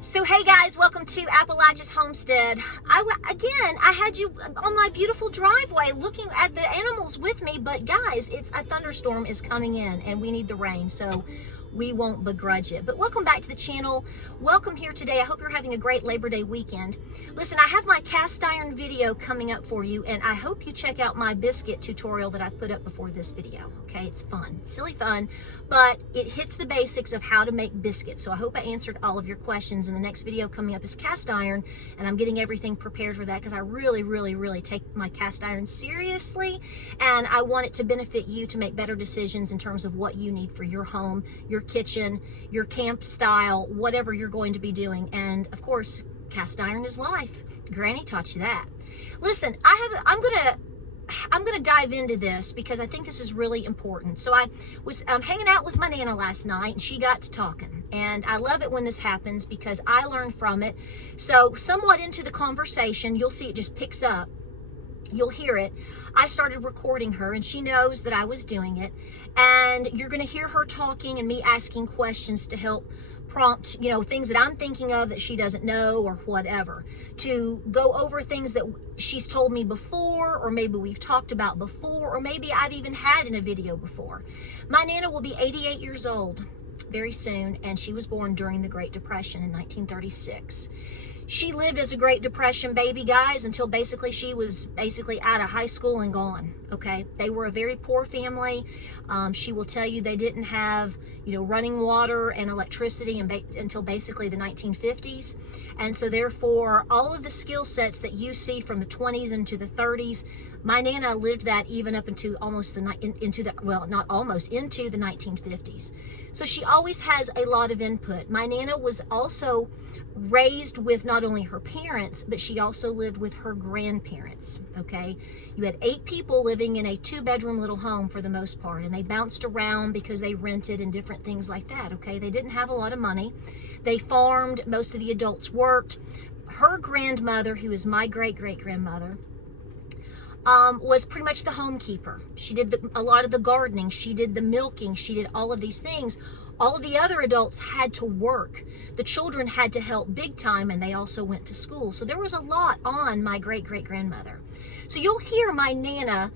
So hey guys, welcome to Appalachia's Homestead. I had you on my beautiful driveway looking at the animals with me, but guys, a thunderstorm is coming in and we need the rain, so we won't begrudge it. But welcome back to the channel. Welcome here today. I hope you're having a great Labor Day weekend. Listen, I have my cast iron video coming up for you, and I hope you check out my biscuit tutorial that I put up before this video. Okay, it's fun, silly fun, but it hits the basics of how to make biscuits. So I hope I answered all of your questions. And the next video coming up is cast iron, and I'm getting everything prepared for that because I really take my cast iron seriously, and I want it to benefit you to make better decisions in terms of what you need for your home, your kitchen, your camp style, whatever you're going to be doing. And of course, cast iron is life. Granny taught you that. Listen, I'm gonna dive into this because I think this is really important. So I was hanging out with my Nana last night, and she got to talking, and I love it when this happens because I learn from it. So somewhat into the conversation, you'll see it just picks up. You'll hear it. I started recording her, and she knows that I was doing it, and you're going to hear her talking and me asking questions to help prompt, things that I'm thinking of that she doesn't know or whatever, to go over things that she's told me before, or maybe we've talked about before, or maybe I've even had in a video before. My Nana will be 88 years old very soon, and she was born during the Great Depression in 1936. She lived as a Great Depression baby, guys, until basically she was out of high school and gone, okay? They were a very poor family. She will tell you they didn't have, running water and electricity until basically the 1950s. And so therefore, all of the skill sets that you see from the 20s into the 30s, my Nana lived that even up into into the 1950s. So she always has a lot of input. My Nana was also raised with not only her parents, but she also lived with her grandparents, okay? You had 8 people living in a 2-bedroom little home for the most part, and they bounced around because they rented and different things like that, okay? They didn't have a lot of money. They farmed. Most of the adults worked. Her grandmother, who is my great-great-grandmother, was pretty much the homekeeper. She did a lot of the gardening. She did the milking. She did all of these things. All of the other adults had to work. The children had to help big time, and they also went to school. So there was a lot on my great-great-grandmother. So you'll hear my Nana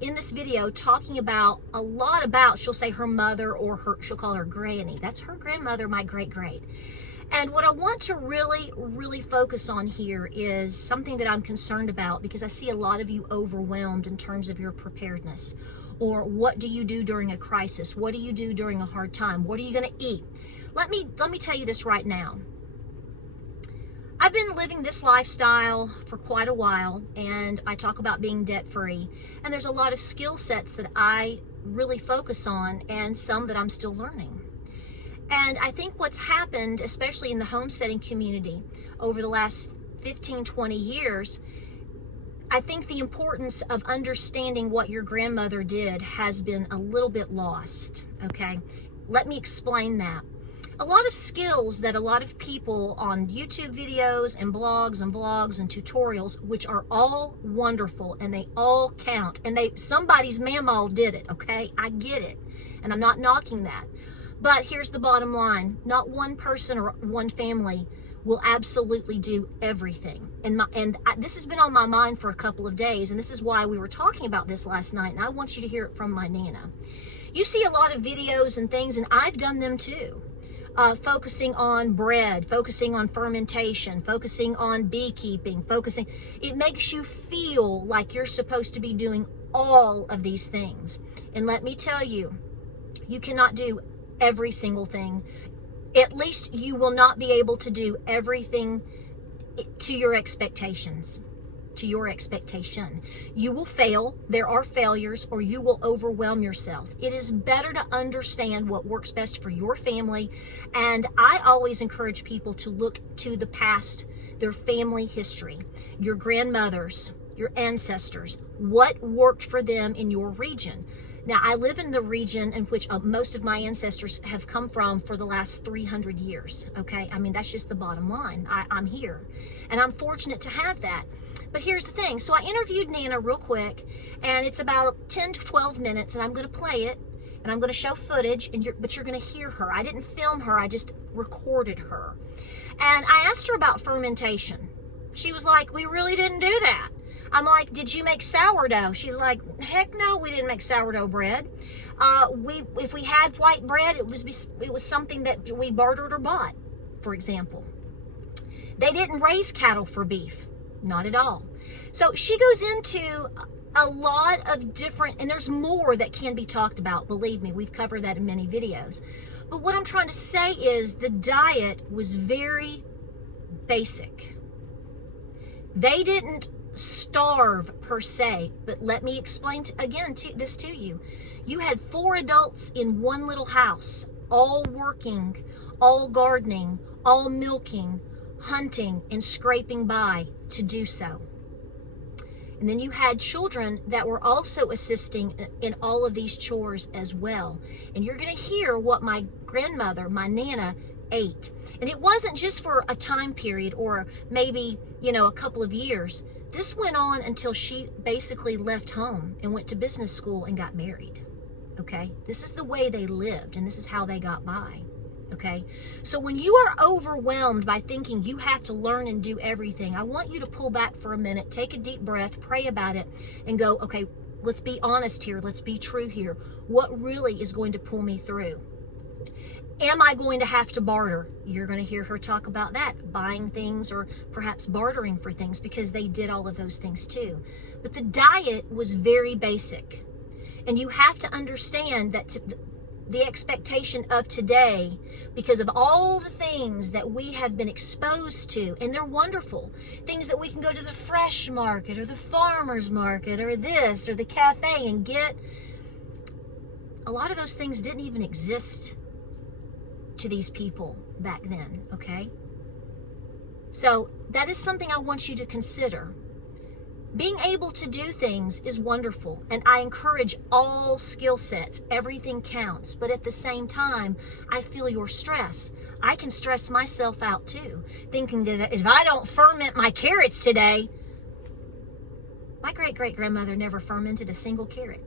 in this video talking about a lot about, she'll say her mother, or she'll call her granny. That's her grandmother, my great-great. And what I want to really focus on here is something that I'm concerned about, because I see a lot of you overwhelmed in terms of your preparedness. Or what do you do during a crisis? What do you do during a hard time? What are you going to eat? Let me tell you this right now. I've been living this lifestyle for quite a while, and I talk about being debt-free. And there's a lot of skill sets that I really focus on, and some that I'm still learning. And I think what's happened, especially in the homesteading community over the last 15, 20 years, I think the importance of understanding what your grandmother did has been a little bit lost, okay? Let me explain that. A lot of skills that a lot of people on YouTube videos and blogs and vlogs and tutorials, which are all wonderful and they all count, and somebody's mamaw did it, okay? I get it, and I'm not knocking that. But here's the bottom line. Not one person or one family will absolutely do everything. And this has been on my mind for a couple of days, and this is why we were talking about this last night, and I want you to hear it from my Nana. You see a lot of videos and things, and I've done them too, focusing on bread, focusing on fermentation, focusing on beekeeping, it makes you feel like you're supposed to be doing all of these things. And let me tell you, you cannot do every single thing. At least you will not be able to do everything to your expectations, to your expectation. You will fail. There are failures, or you will overwhelm yourself. It is better to understand what works best for your family. And I always encourage people to look to the past, their family history, your grandmothers, your ancestors, what worked for them in your region. Now, I live in the region in which most of my ancestors have come from for the last 300 years, okay? I mean, that's just the bottom line. I'm here, and I'm fortunate to have that. But here's the thing. So I interviewed Nana real quick, and it's about 10 to 12 minutes, and I'm going to play it, And I'm going to show footage, but you're going to hear her. I didn't film her. I just recorded her. And I asked her about fermentation. She was like, we really didn't do that. I'm like, did you make sourdough? She's like, heck no, we didn't make sourdough bread. If we had white bread, it was something that we bartered or bought, for example. They didn't raise cattle for beef. Not at all. So she goes into a lot of different, and there's more that can be talked about. Believe me, we've covered that in many videos. But what I'm trying to say is the diet was very basic. They didn't starve per se, but let me explain this to you. You had 4 adults in one little house, all working, all gardening, all milking, hunting, and scraping by to do so. And then you had children that were also assisting in all of these chores as well. And you're going to hear what my grandmother, my Nana, ate. And it wasn't just for a time period or maybe, a couple of years. This went on until she basically left home and went to business school and got married. Okay? This is the way they lived, and this is how they got by. Okay? So when you are overwhelmed by thinking you have to learn and do everything, I want you to pull back for a minute, take a deep breath, pray about it, and go, okay, let's be honest here. Let's be true here. What really is going to pull me through? Am I going to have to barter? You're going to hear her talk about that, buying things or perhaps bartering for things, because they did all of those things too. But the diet was very basic. And you have to understand that the expectation of today, because of all the things that we have been exposed to, and they're wonderful, things that we can go to the fresh market or the farmer's market or this or the cafe and get, a lot of those things didn't even exist to these people back then, okay? So that is something I want you to consider. Being able to do things is wonderful, and I encourage all skill sets. Everything counts, but at the same time, I feel your stress. I can stress myself out too, thinking that if I don't ferment my carrots today, my great-great-grandmother never fermented a single carrot.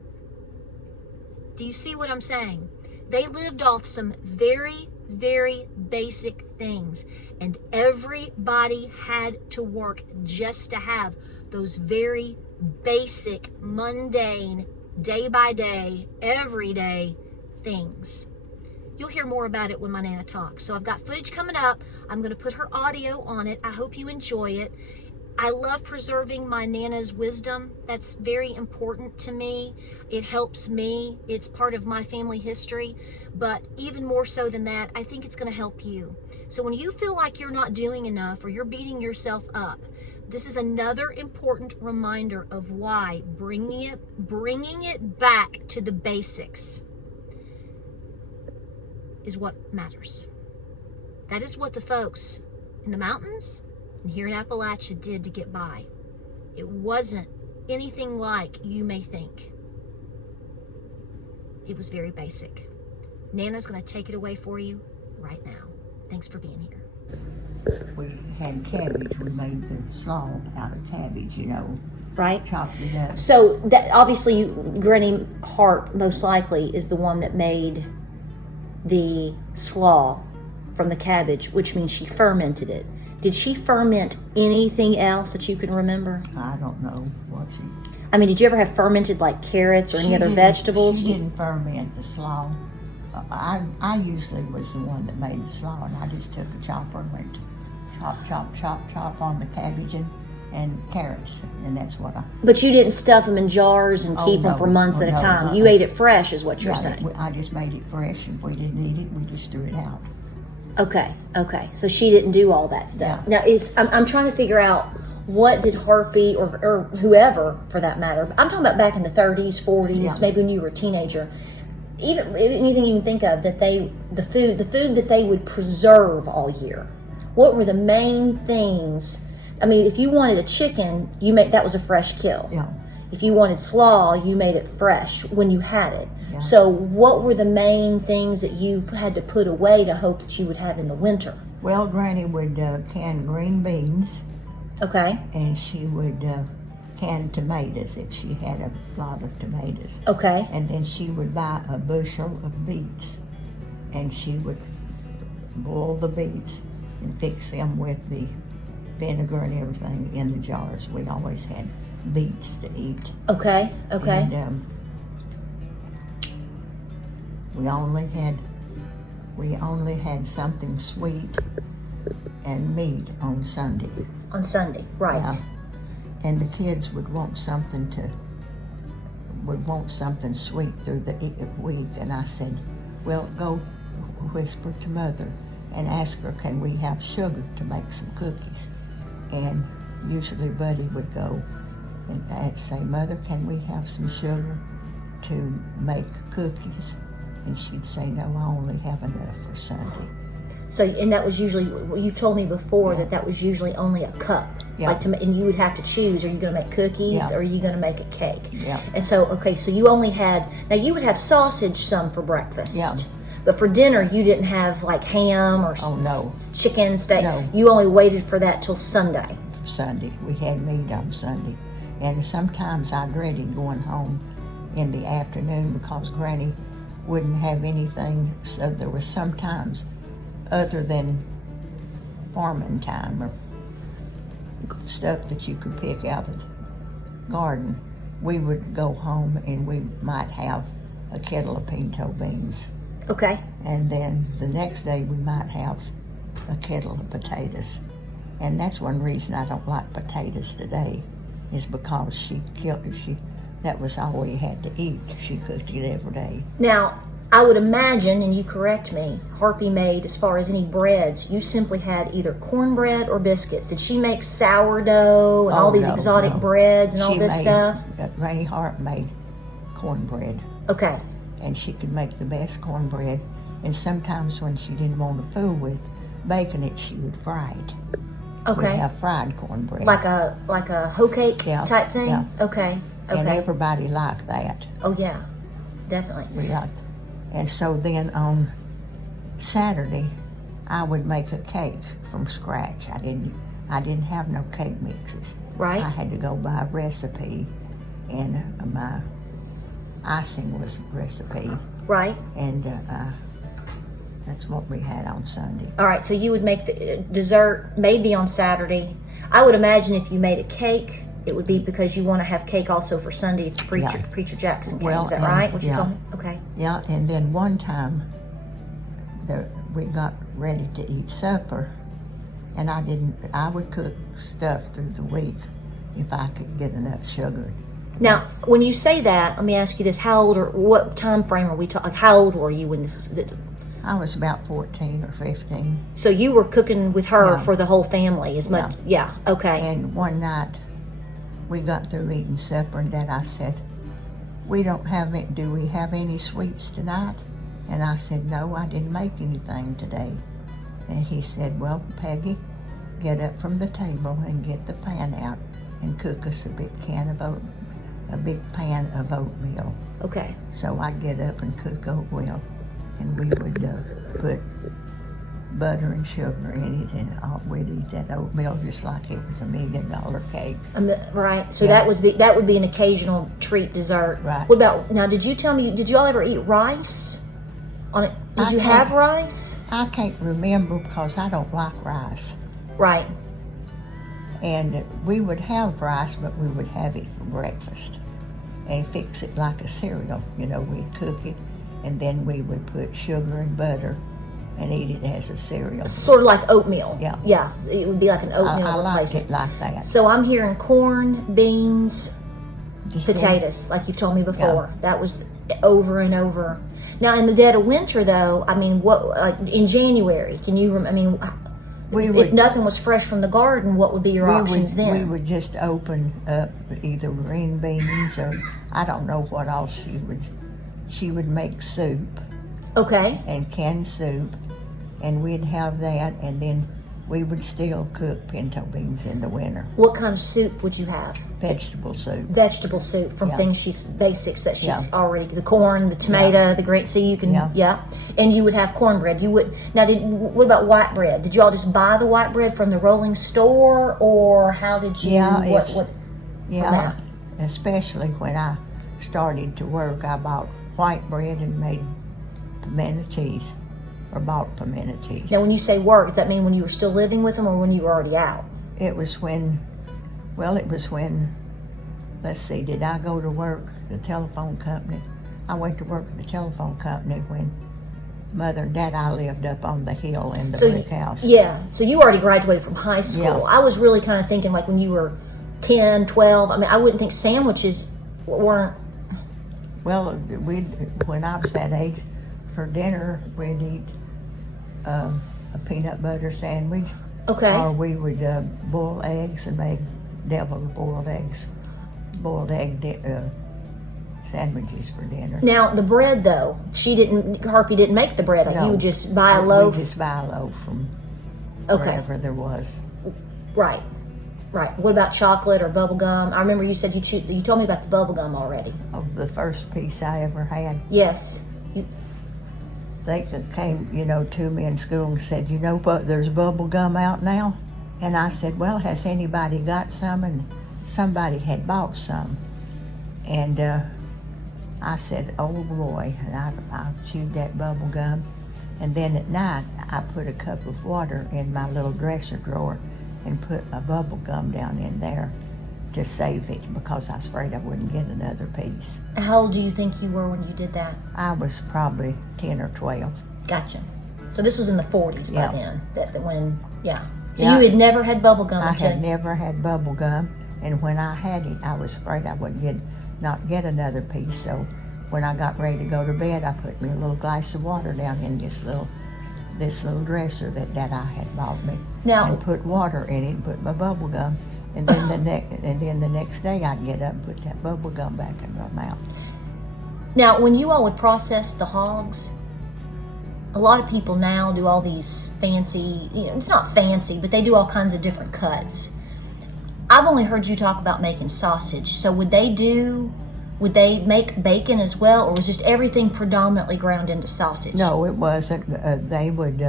Do you see what I'm saying? They lived off some very, very basic things, and everybody had to work just to have those very basic, mundane, day by day, everyday things. You'll hear more about it when my Nana talks. So I've got footage coming up. I'm going to put her audio on it. I hope you enjoy it. I love preserving my Nana's wisdom. That's very important to me. It helps me. It's part of my family history. But even more so than that, I think it's going to help you. So when you feel like you're not doing enough or you're beating yourself up, this is another important reminder of why bringing it back to the basics is what matters. That is what the folks in the mountains and here in Appalachia did to get by. It wasn't anything like you may think. It was very basic. Nana's going to take it away for you right now. Thanks for being here. We had cabbage. We made the slaw out of cabbage, Right? Chopped it up. So that obviously Granny Hart most likely is the one that made the slaw from the cabbage, which means she fermented it. Did she ferment anything else that you can remember? I don't know what she... I mean, did you ever have fermented like carrots or any other vegetables? She didn't ferment the slaw. I usually was the one that made the slaw, and I just took a chopper and went chop on the cabbage and carrots, and that's what I... But you didn't stuff them in jars and keep them for months at a time. You ate it fresh is what you're saying. I just made it fresh. If we didn't eat it, we just threw it out. Okay. So she didn't do all that stuff. Yeah. Now, I'm trying to figure out what did Harpy or whoever, for that matter, I'm talking about back in the 30s, 40s, maybe when you were a teenager, even anything you can think of, that the food that they would preserve all year. What were the main things? I mean, if you wanted a chicken, that was a fresh kill. Yeah. If you wanted slaw, you made it fresh when you had it. Yeah. So what were the main things that you had to put away to hope that you would have in the winter? Well, Granny would can green beans. Okay. And she would canned tomatoes if she had a lot of tomatoes. Okay. And then she would buy a bushel of beets, and she would boil the beets and fix them with the vinegar and everything in the jars. We always had beets to eat. Okay. Okay. And we only had something sweet and meat on Sunday. On Sunday, right. Yeah. And the kids would want something sweet through the week. And I said, well, go whisper to Mother and ask her, can we have sugar to make some cookies? And usually Buddy would go and I'd say, Mother, can we have some sugar to make cookies? And she'd say, no, I only have enough for Sunday. So, and that was usually, you've told me before that was usually only a cup. Yeah. And you would have to choose, are you going to make cookies or are you going to make a cake? Yeah. And so, okay, so you only had, now you would have sausage some for breakfast. Yeah. But for dinner, you didn't have like ham or chicken, steak. No. You only waited for that till Sunday. Sunday. We had meat on Sunday. And sometimes I dreaded going home in the afternoon because Granny wouldn't have anything. So there was sometimes, other than farming time or stuff that you could pick out of the garden, we would go home and we might have a kettle of pinto beans. Okay. And then the next day we might have a kettle of potatoes. And that's one reason I don't like potatoes today, is because that was all we had to eat. She cooked it every day. Now, I would imagine, and you correct me, Harpy made, as far as any breads, you simply had either cornbread or biscuits. Did she make sourdough and all these exotic breads and all this stuff? Granny Hart made cornbread. Okay. And she could make the best cornbread. And sometimes when she didn't want to fool with baking it, she would fry it. Okay. We'd have fried cornbread. Like a hoe cake type thing? Yeah. Okay. And everybody liked that. Oh, yeah. Definitely. We liked. And so then on Saturday, I would make a cake from scratch. I didn't have no cake mixes. Right. I had to go by a recipe, and my icing was a recipe. Right. And that's what we had on Sunday. All right, so you would make the dessert maybe on Saturday. I would imagine if you made a cake, it would be because you want to have cake also for Sunday if Preacher Jackson came. Is that right? What you told me? Okay. Yeah, and then one time we got ready to eat supper, and I would cook stuff through the week if I could get enough sugar. Now, when you say that, let me ask you this: how old or what time frame are we talking? How old were you when this? I was about 14 or 15. So you were cooking with her for the whole family as much? Yeah. Okay. And one night we got through eating supper, and Dad, I said, do we have any sweets tonight? And I said, no, I didn't make anything today. And he said, well, Peggy, get up from the table and get the pan out and cook us a big pan of oatmeal. Okay. So I'd get up and cook oatmeal, and we would put butter and sugar in it, and we'd eat that oatmeal just like it was $1 million cake. Right. So that would be an occasional treat dessert. Right. What about now? Did you tell me? Did y'all ever eat rice? Did you have rice? I can't remember because I don't like rice. Right. And we would have rice, but we would have it for breakfast and fix it like a cereal. We'd cook it, and then we would put sugar and butter and eat it as a cereal. Sort of like oatmeal. Yeah. Yeah, it would be like an oatmeal I liked replacement. it like that. So I'm hearing corn, beans, Just potatoes, like you've told me before. Yeah. That was over and over. Now, in the dead of winter, though, I mean, in January, can you? If nothing was fresh from the garden, what would be your options then? We would just open up either green beans or I don't know what else she would make soup. Okay. And canned soup, and we'd have that, and then we would still cook pinto beans in the winter. What kind of soup would you have? Vegetable soup. Vegetable soup from things basics that she's already, the corn, the tomato, the green, so you can, and you would have cornbread. What about white bread? Did y'all just buy the white bread from the rolling store, or how did you, Yeah, especially when I started to work, I bought white bread and made pimento cheese, or bought pimento cheese. Now, when you say work, does that mean when you were still living with them or when you were already out? It was when, let's see, did I go to work the telephone company? I went to work at the telephone company when Mother and Dad, I lived up on the hill in the brick house. Yeah, so you already graduated from high school. Yeah. I was really kind of thinking like when you were 10, 12. I mean, I wouldn't think sandwiches weren't. Well, when I was that age, for dinner, we'd eat a peanut butter sandwich. Okay. Or we would boil eggs and make deviled boiled egg sandwiches for dinner. Now, the bread, though, Harpy didn't make the bread. No, you would just buy a loaf? We just buy a loaf from Okay. wherever there was. Right. What about chocolate or bubble gum? I remember you said you told me about the bubble gum already. Oh, the first piece I ever had. Yes. They came, to me in school and said, but there's bubble gum out now? And I said, well, has anybody got some? And somebody had bought some. And I said, oh boy, and I chewed that bubble gum. And then at night, I put a cup of water in my little dresser drawer and put a bubble gum down in there to save it because I was afraid I wouldn't get another piece. How old do you think you were when you did that? I was probably 10 or 12. Gotcha. So this was in the 40s by then. So Yeah. you had never had bubble gum I until... had never had bubble gum, and when I had it, I was afraid I would not get another piece. So when I got ready to go to bed, I put me a little glass of water down in this little dresser that I had bought me, and put water in it and put my bubble gum. And then the next day I'd get up and put that bubble gum back in my mouth. Now, when you all would process the hogs, a lot of people now do all these fancy, it's not fancy, but they do all kinds of different cuts. I've only heard you talk about making sausage. So would they make bacon as well, or was just everything predominantly ground into sausage? No, it wasn't. They would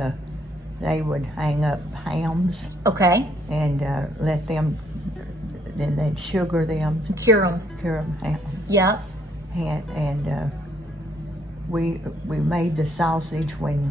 hang up hams. Okay. And let them. Then they'd sugar them. Cure them. Yep. And we made the sausage when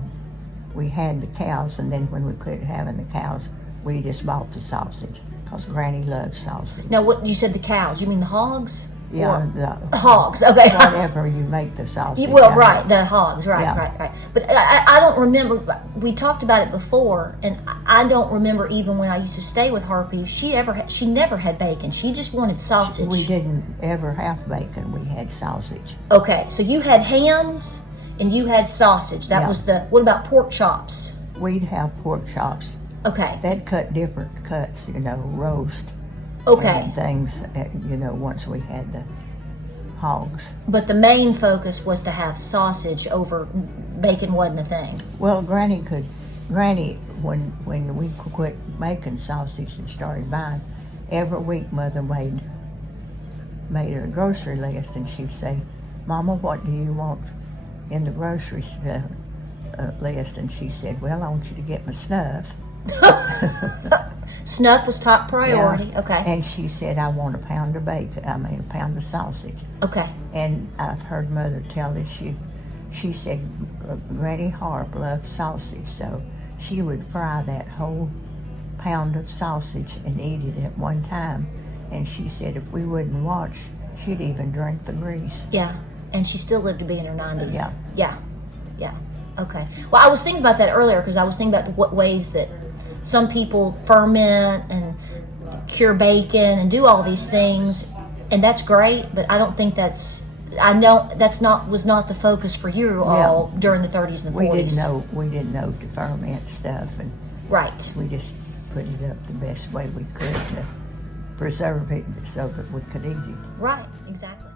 we had the cows, and then when we quit having the cows, we just bought the sausage because Granny loves sausage. Now, what you said, the cows? You mean the hogs? Yeah, the hogs. Okay. Whatever you make the sausage. The hogs. Right, yeah. right. But I don't remember. We talked about it before, and I don't remember even when I used to stay with Harpy. She never had bacon. She just wanted sausage. We didn't ever have bacon. We had sausage. Okay, so you had hams and you had sausage. That was what about pork chops? We'd have pork chops. Okay. They'd cut different cuts, roast. Okay. And things, once we had the hogs. But the main focus was to have sausage over bacon wasn't a thing. Well, Granny, when we quit making sausage and started buying, every week Mother made a grocery list, and she'd say, Mama, what do you want in the grocery list? And she said, well, I want you to get my snuff. Snuff was top priority. Yeah. Okay. And she said, I want a pound of a pound of sausage. Okay. And I've heard Mother tell us she said Granny Harp loved sausage, so she would fry that whole pound of sausage and eat it at one time. And she said if we wouldn't watch, she'd even drink the grease. Yeah. And she still lived to be in her 90s. Yeah. Yeah. Okay. Well, I was thinking about that earlier because I was thinking about what ways that some people ferment and cure bacon and do all these things, and that's great. But I don't think was not the focus for you all during the 30s and the 40s. We didn't know to ferment stuff, and right. We just put it up the best way we could to preserve it so that we could eat it. Right. Exactly.